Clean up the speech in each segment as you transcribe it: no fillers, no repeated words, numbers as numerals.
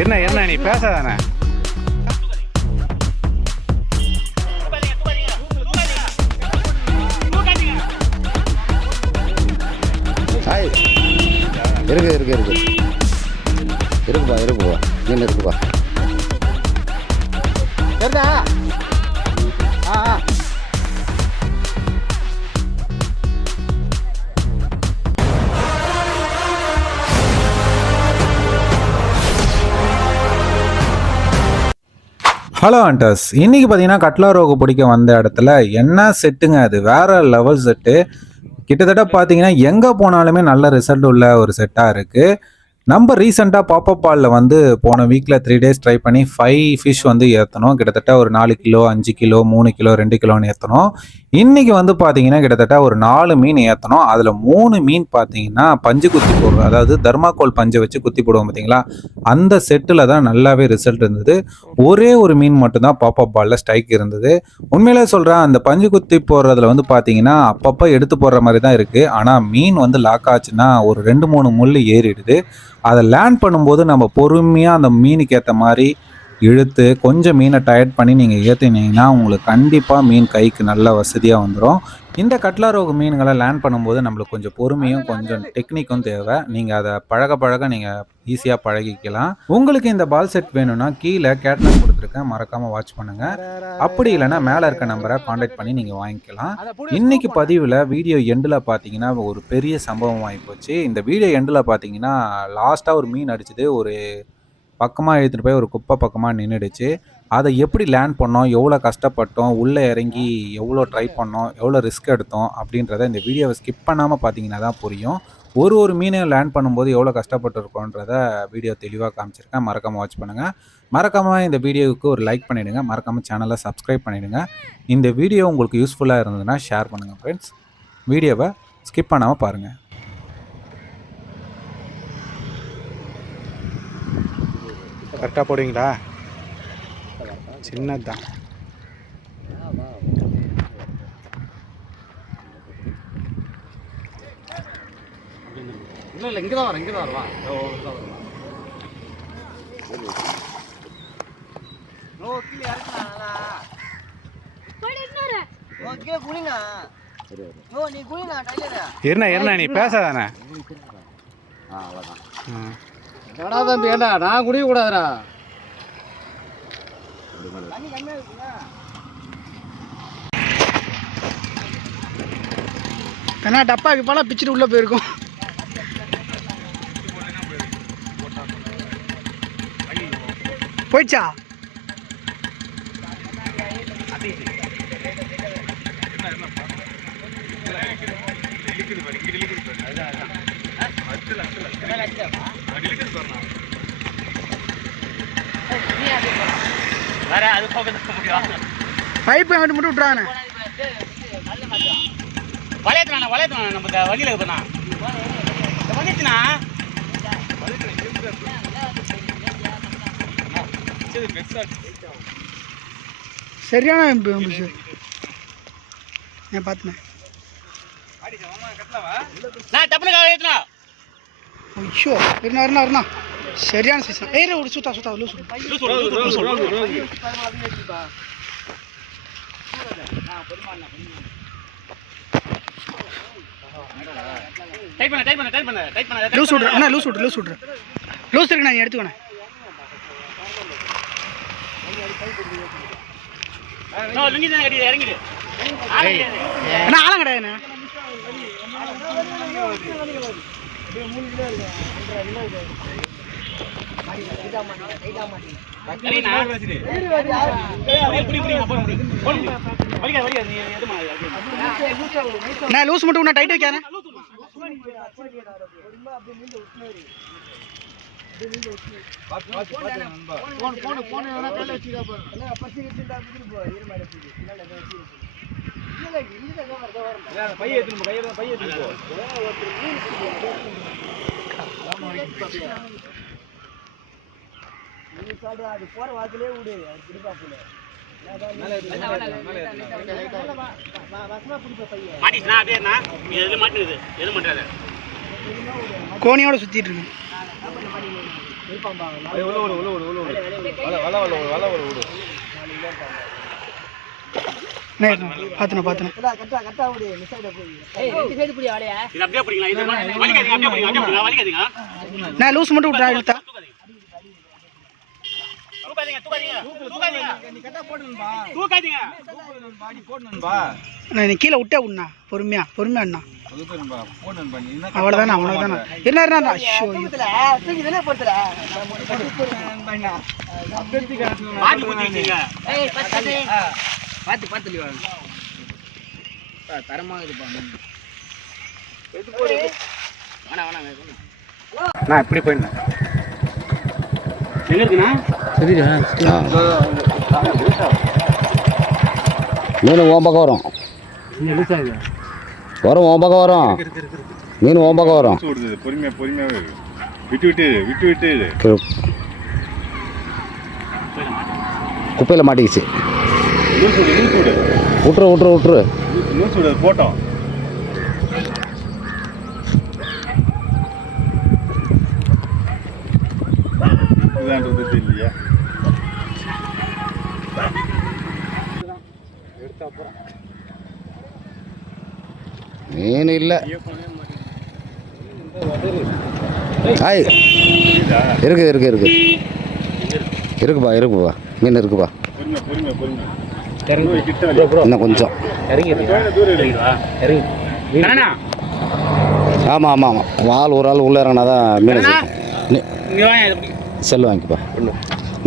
என்ன நீ பேசாதானே? இருக்கு இருக்குப்பா மீன் இருக்குப்பா. சரிதா? ஹலோ ஹண்டர்ஸ், இன்றைக்கி பார்த்தீங்கன்னா கட்லா ரோகு பிடிக்க வந்த இடத்துல என்ன செட்டுங்க, அது வேறு லெவல் செட்டு. கிட்டத்தட்ட பார்த்தீங்கன்னா எங்கே போனாலுமே நல்ல ரிசல்ட் உள்ள ஒரு செட்டாக இருக்குது. நம்ம ரீசெண்டாக பாப்பப் பாலில் வந்து போன வீக்கில் 3 days ட்ரை பண்ணி 5 ஃபிஷ் வந்து ஏற்றணும். கிட்டத்தட்ட ஒரு 4 கிலோ 5 கிலோ 3 கிலோ 2 கிலோன்னு ஏற்றணும். இன்றைக்கி வந்து பார்த்தீங்கன்னா கிட்டத்தட்ட ஒரு 4 மீன் ஏற்றணும். அதில் 3 மீன் பார்த்தீங்கன்னா பஞ்சு குத்தி போடுவோம், அதாவது தர்மாக்கோல் பஞ்சை வச்சு குத்தி போடுவோம் பார்த்தீங்களா, அந்த செட்டில் தான் நல்லாவே ரிசல்ட் இருந்தது. ஒரே ஒரு மீன் மட்டும்தான் பாப்பப் பாலில் ஸ்ட்ரைக் இருந்தது. உண்மையிலே சொல்கிறேன், அந்த பஞ்சு குத்தி போடுறதுல வந்து பார்த்தீங்கன்னா அப்பப்போ எடுத்து போடுற மாதிரி தான் இருக்குது. ஆனால் மீன் வந்து லாக் ஆச்சுன்னா ஒரு 2-3 முள் ஏறிடுது. அதை லேண்ட் பண்ணும்போது நம்ம பொறுமையாக அந்த மீனுக்கு ஏற்ற மாதிரி இழுத்து கொஞ்சம் மீனை டயர்ட் பண்ணி நீங்கள் ஏற்றினீங்கன்னா உங்களுக்கு கண்டிப்பாக மீன் கைக்கு நல்ல வசதியாக வந்துடும். இந்த கட்லா ரோகு மீன்களை லேண்ட் பண்ணும்போது நம்மளுக்கு கொஞ்சம் பொறுமையும் கொஞ்சம் டெக்னிக்கும் தேவை. நீங்கள் அதை பழக நீங்கள் ஈஸியாக பழகிக்கலாம். உங்களுக்கு இந்த பால் செட் வேணும்னா கீழே கேட்லாக் கொடுத்துருக்கேன், மறக்காமல் வாட்ச் பண்ணுங்கள். அப்படி இல்லைன்னா மேலே இருக்க நம்பரை காண்டாக்ட் பண்ணி நீங்கள் வாங்கிக்கலாம். இன்றைக்கி பதிவில் வீடியோ எண்டில் பார்த்தீங்கன்னா ஒரு பெரிய சம்பவம் ஆகிப்போச்சு. இந்த வீடியோ எண்டில் பார்த்தீங்கன்னா லாஸ்ட்டாக ஒரு மீன் அடிச்சது ஒரு பக்கமாக எடுத்துகிட்டு போய் ஒரு குப்பை பக்கமாக நின்றுடுச்சு. அதை எப்படி லேண்ட் பண்ணோம், எவ்வளோ கஷ்டப்பட்டோம், உள்ளே இறங்கி எவ்வளோ ட்ரை பண்ணோம், எவ்வளோ ரிஸ்க் எடுத்தோம் அப்படின்றத இந்த வீடியோவை ஸ்கிப் பண்ணாமல் பார்த்தீங்கன்னா தான் புரியும். ஒரு மீனையும் லேண்ட் பண்ணும்போது எவ்வளோ கஷ்டப்பட்டுருக்கோன்றத வீடியோ தெளிவாக காமிச்சிருக்கேன். மறக்காமல் வாட்ச் பண்ணுங்கள். மறக்காமல் இந்த வீடியோவுக்கு ஒரு லைக் பண்ணிவிடுங்க. மறக்காமல் சேனலை சப்ஸ்கிரைப் பண்ணிவிடுங்க. இந்த வீடியோ உங்களுக்கு யூஸ்ஃபுல்லாக இருந்ததுன்னா ஷேர் பண்ணுங்கள் ஃப்ரெண்ட்ஸ். வீடியோவை ஸ்கிப் பண்ணாமல் பாருங்கள். கரெக்டாக போடுவீங்களா? சின்னதுதான். இல்லை இங்கே தான் வரவா என்ன நீ பேசாதானே? அவ்வளோதான். தம்பி ஏண்டா நான் குடிக்க கூடாதுடா. ஏன்னா டப்பாக்கு போனால் பிச்சுட்டு உள்ளே போயிருக்கும். போயிடுச்சா? பைப்பு அங்கிட்டு மட்டும் விட்டுறானே. வளையத்துனா நம்ம வழியில் இருக்குண்ணா வந்துச்சுண்ணா. சரியான சார், நான் பார்த்தேன். ஐயோ இருந்தா சரியான சீசன். ஏய் ஒரு சுத்தா லூஸ் லூஸ் இருக்கு, நான் எடுத்துக்கணும். என்ன ஆழம் கிடையாது. நான் லூஸ் மட்டும் நான் டைட் வைக்கிறேன். போற வாக்கிலே விடு திருப்பாப்புல. கோணியோட சுத்திட்டு இருக்கு. பார்த்துண்ணா பார்த்துண்ணா இது அப்படியே பிடிங்களா? இது வலிக்காதீங்க, அப்படியே பிடிங்க, அப்படியே பிடிங்க, வலிக்காதீங்க. நான் லூஸ் மட்டும் விட்டா இழுத்தா தூக்காதீங்க, தூக்காதீங்க, தூக்காதீங்க, தூக்காதீங்க. நான் நீ கீழே விட்டே விடணா பொறுமையா பொறுமையா அண்ணா அவ்வளோதானே அவ்வளோதானே என்ன ஐயோ மாட்டி குத்திக்கிட்டீங்க. நான் இப்படி போயிருந்தேன். எங்க இருக்குண்ணா? மீன் உன் பக்கம் வரும் வரும் உன் பக்கம் வரும் மீன் உன் பக்கம் வரும் பொறுமையாக விட்டு குப்பையில் மாட்டிக்கிச்சு விட்டுரு போட்டோம். இல்லையா மீன் இல்லை ஆய் இருக்கு இருக்குப்பா மீன் இருக்குப்பா இன்னும் கொஞ்சம் ஆமாம் ஆள் ஒரு ஆள் உள்ளே இறங்கினா தான் மீன் செல் வாங்கிப்பா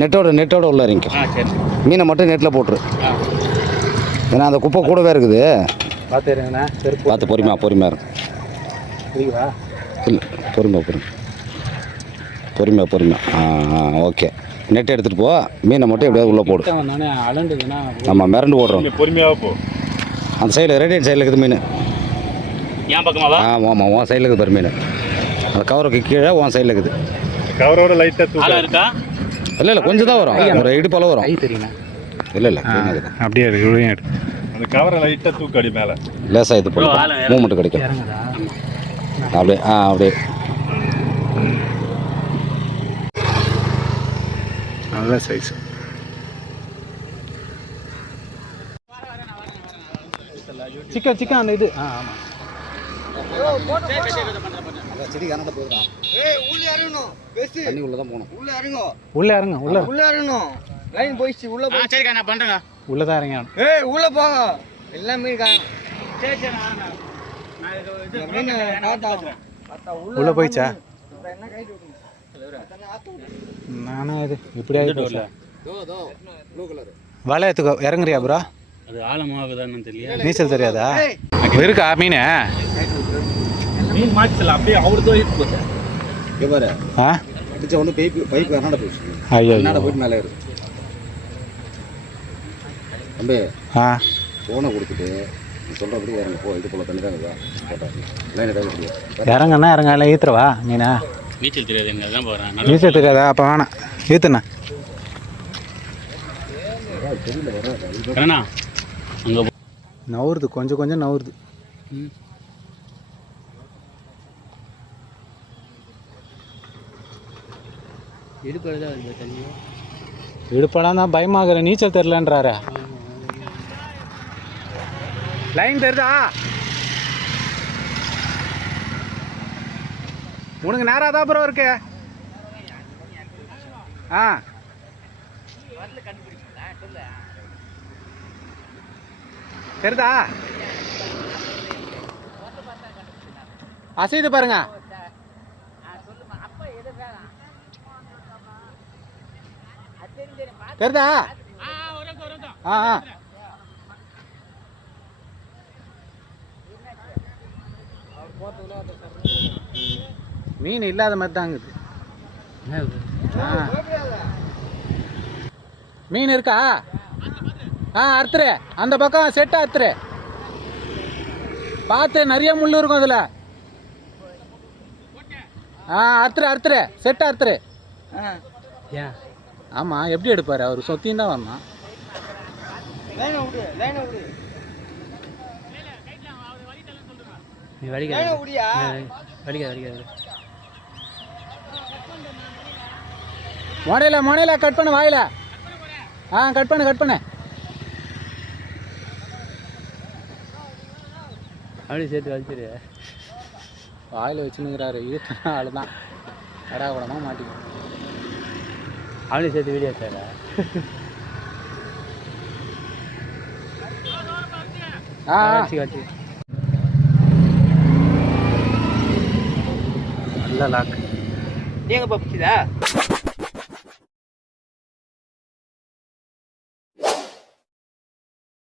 நெட்டோட உள்ளே இறங்கிக்கோ மீனை மட்டும் நெட்டில் போட்டுரு ஏன்னா அந்த குப்பை கூடவே இருக்குது பார்த்து பொறுமையாக இருக்கும் இல்லை பொறுமையாக ஓகே நெட்டை எடுத்துகிட்டு போ மீனை மட்டும் எப்படியாவது உள்ளே போடு ஆமாம் மிரண்டு போடுறோம் பொறுமையாக போ. அந்த சைடில் ரேடியேட் சைடில் இருக்குது மீன் என் பக்கமாவா? ஆமாம் உன் சைடில் இருக்குது பாரு மீன் அந்த கவருக்கு கீழே உன் சைடில் இருக்குது கவரோட லைட்டாக ஆளா இருக்கா? இல்லை கொஞ்சம் தான் வரும் ஒரு இடுப்பளவு வரும் இல்லை அப்படியே இருக்கு. அந்த கவரை லைட்டாக தூக்காடி மேலே லேசாக இது பண்ணி மூமெண்ட் கிடைக்கும் அப்படியே நல்ல சைஸ். சிக்கன் அந்த இது ஆமாம் செடி கனடா போகுதான் தண்ணி உள்ளே தான் போகணும் உள்ளே இறங்க லைன் போயிடுச்சு உள்ள போய் சரிக்கா, நான் பண்றேங்க. உள்ளே தான் இறங்க. உள்ள போங்க எல்லாம் மீன் காணும் சரி நான் மீன் உள்ளே போயிச்சா? நானும் இது இப்படி ஆகிட்டு வலை எடுத்துக்கோ. இறங்குறியா ப்ரோ? அது ஆழமாகுதான்னு தெரியல. நீச்சல் தெரியாதா? இருக்கா மீன்? மீன் மாட்டல அப்படியே அவருதோ இருக்கு போச்சு. இங்கே பாரு அடிச்ச ஒன்று பைப் கர்நாடகா போயிடுச்சு. ஐயோ கர்நாடகா போயிட்டு மேலே இருக்கு தம்பி. ஃபோனை கொடுத்துட்டு நீ சொல்கிறபடி இறங்க போ. இது போல் தண்ணி தான் போட்டா இறங்கண்ணா இல்லை ஈத்துறவா மீனா? நீச்சல் தெரியாது எங்க தான் போறேன். நீச்சல் தெரியாதா? அப்போ வேணாம் ஈத்துண்ணா. அங்க நவுறுது கொஞ்சம் நவுறுது. இடுப்பெல்லாம் தான் பயமாகிற. நீச்சல் தெரிலன்றாரு. லைன் தெரியுதா உனக்கு? நேராக தான் ப்ரோ இருக்கு. தெரியுதா? அசைது பாருங்க. தெரியுதா? மீன் இல்லாத மாதிரி தாங்குது. மீன் இருக்கா? அறுத்துரு. அந்த பக்கம் செட்டை அறுத்துரு. பார்த்து நிறைய முள் இருக்கும் அதில். அறுத்துரு செட்டை அறுத்துரு. ஆமாம் எப்படி எடுப்பார் அவர்? சொத்தியும் தான் வரணும். மொனையில் கட் பண்ணு வாயில். கட் பண்ணு. அப்படியே சேர்த்து வச்சுரு. வாயில் வச்சுன்னுங்கிறாரு. இழுத்தனா ஆள் தான் கடா கூடமா மாட்டிக்கும். அப்படியே சேர்த்து வீடியோ சார். காட்சி நீங்க பாப்பிச்சுதா